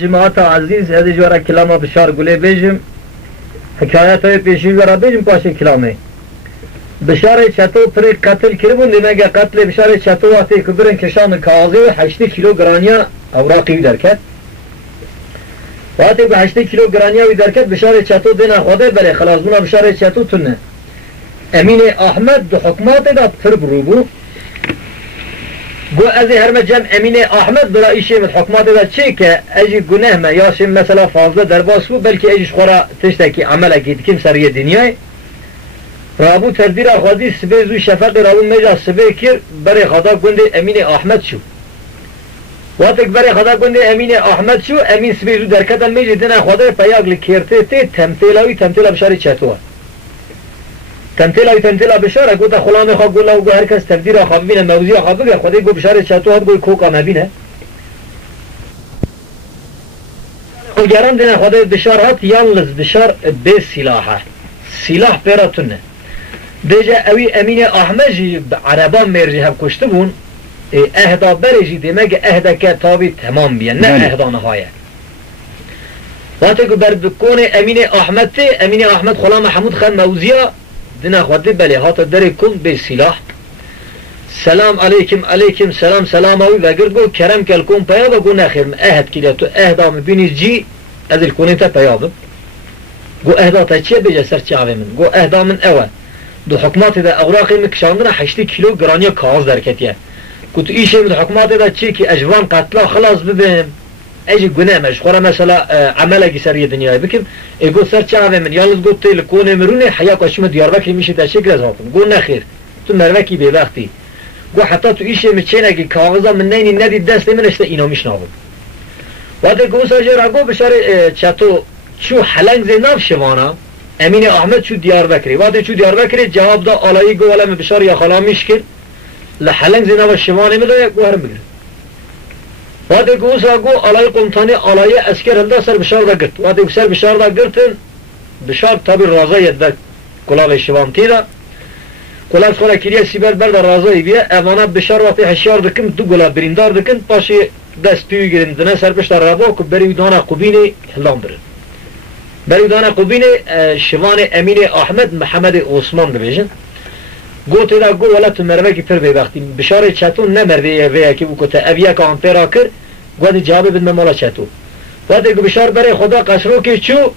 جماعت عزیز هذه جوارا کلام بشار گله بیجم حکایت های پیشی جوارا بیجم پاشه کلامه بشار چطو پر قتل کربون دیمگه قتل بشار چطو وقتی کبرن کشان کازی و 8 کیلو گرانیا اوراقی درکت وقتی به 8 کیلو گرانیا وی درکت بشار چطو دینا خوده بله خلاص بنا بشار چطو تنه امین احمد دو حکمات دا پر بروبو گو از هر جمع امین احمد برای شی من حکمات دا چه که اجی گناه ما یا شی مثلا فاضله در باس بو بلکه اجیش خورا تشتکی عمل اگید کم سریع دنیای رابو تردیر خودی سبه زو شفق رابو میجا سبه کر برای خدا گنده امین احمد شو وقتی برای خدا گنده امین احمد شو امین سبه زو درکتن میجا دنا خدا پیاگ لکرته تی تمثیلاوی تمثیلا بشاری چطور تمثيلا بشاره قلت خلاني خا قول له هر کس تقدیر خا ببینه موضوع خا بگه خدای گو بشاره چطور هات گوی کوکا مبینه خلگران دینا خدای بشارات یالز بشار به سلاح پیراتونه دیجا اوی امین احمدی عربان مرجی هم کشته بون اهدا برجی دیمه اهدا که تابی تمام بیان نه اهدا نهایه وقتی که بردکون امین احمد خلا محمود خان موزیا دنا خودی بله هات در کل به سلاح سلام علیکم سلام اوی وگر گو کرم کل کن پیا و گو نخیر اهد کلی تو اهدا مبینی جی از الکونی تا پیا بب گو اهدا تا چیه بجا سر چی عوی من گو اهدا من اوه دو حکمات دا اوراقی مکشاندنا 8 کیلو گرانیا کاغذ درکتیه گو تو ایشه دو حکمات دا چی که اجوان قتلا خلاص ببین اجی گناه مش خورا مثلا عمل اگه سریع دنیای بکم ایگو سر چه عوه من یالز گو تیل کونه مرونه حیا کاشیم دیاربکری میشه تا شکل از هاتون گو نخیر تو مروکی به وقتی گو حتی تو ایشه مچین اگه کاغذا من نینی ندید دست من اشتا اینا میشنابون وقتی گو ساجر گو بشار چطو چو حلنگ زیناب شوانا امین احمد چو دیاربکری وقتی چو دیاربکری جواب دا آلایی گو ولم بشار یا خلا میشکل لحلنگ زیناب شوانا میده گو هرم بگیر وقتی گوسا گو علای قمطانی علای اسکر هنده سر بشار دا گرت وقتی سر بشار دا گرتن بشار تابی رازای دا کلاب شوانتی دا کلاب خورا کریه سیبر برد رازای بیا امانا بشار وقتی هشیار دکن دو گلاب بریندار دکن پاشی دست پیوی گرندنه سر بشتر رابا که بری دانا قبینی هلان برن بری دانا قبینی شوان امین احمد محمد عثمان ببیجن گوت دا گو ولا تو مرمه کی پر به وقتی بشاره چتون نمرده ویا کی بو که اویا کام پیرا کر گوت جواب بد مالا چتو وقتی گو بشار برای خدا قصرو کی چو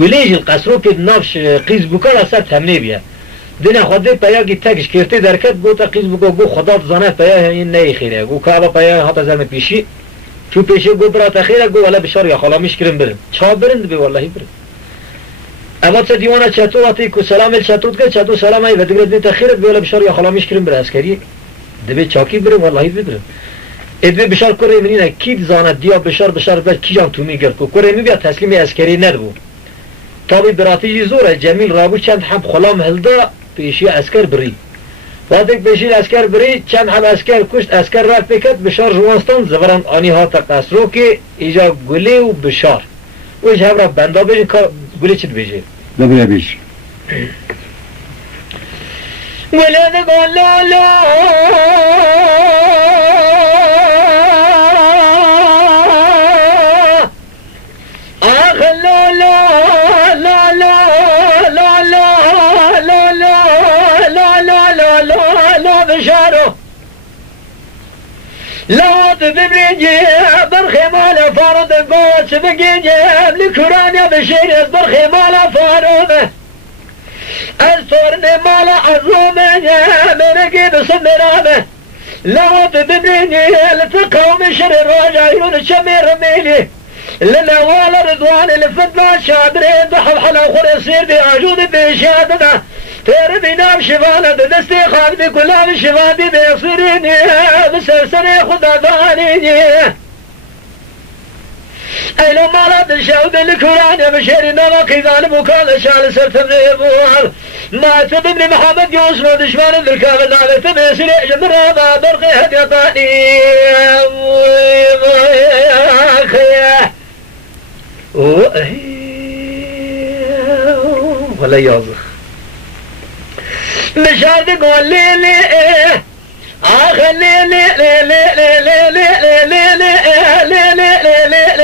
گلیج القصرو کی نفش قیز بکر اثر تمنی بیا دینا خدا پیا کی تکش کرته درکت گوت قیز بکو گو خدا زنه پیا این نه خیره گو کعبه پیا هات زلم پیشی چو پیشی گو برات خیره گو ولا بشار یا خلا میش کرم برن چا برند به والله برن اما تا دیوانه چطور وقتی که سلام چطور که چطور سلام ای و دیگر دیت خیرت بیاله بشار یا خلامیش کریم بر عسکری دبی چاکی بره والله بدره ادوی بشار کره منینه کی زاند دیا بشار بعد کی جان تو میگرد کو کره میبیا تسلیم عسکری ندبو تابی براتی زوره جمیل رابو چند هم خلام هلدا پیشی عسکر بری وقتی پیشی عسکر بری چند هم عسکر کشت عسکر رفت بکت بشار جوانستان زبران آنی ها تا قصرو که ایجا گلی و بشار وش هم را بندا بیجن کار گلی چید بیجه دبیر بیش ولد قال لا لا آخ لا لا لا لا لا لا لا لا لا لا لا لا بشارو لا تبريجي برخي مالا فارض قوس بقيجي لكرانيا بشير برخي مالا فارض الصورني مالا عزومي منكي بصمرامه لا تبريجي لتقوم شر الراجعين الشمير ميلي للأوال رضوان الفتنة شابرين ضحب حلا خور يصير بعجود بشهادنا تربي نام شفانة دستي خادمي كلام شفادي بيصيريني بسرسري خدا ضانيني أي لو مالات الشعب الكران يا بشيري نواقي ظالم وكان شال سرتم يبوار ما تبني محمد يوسف دشمان الكامل نالي تبسي جمرا ما برقي هدي طاني ولا يازخ مش هاد قول لي لي آخ لي لي لي لي لي لي لي لي لي لي لي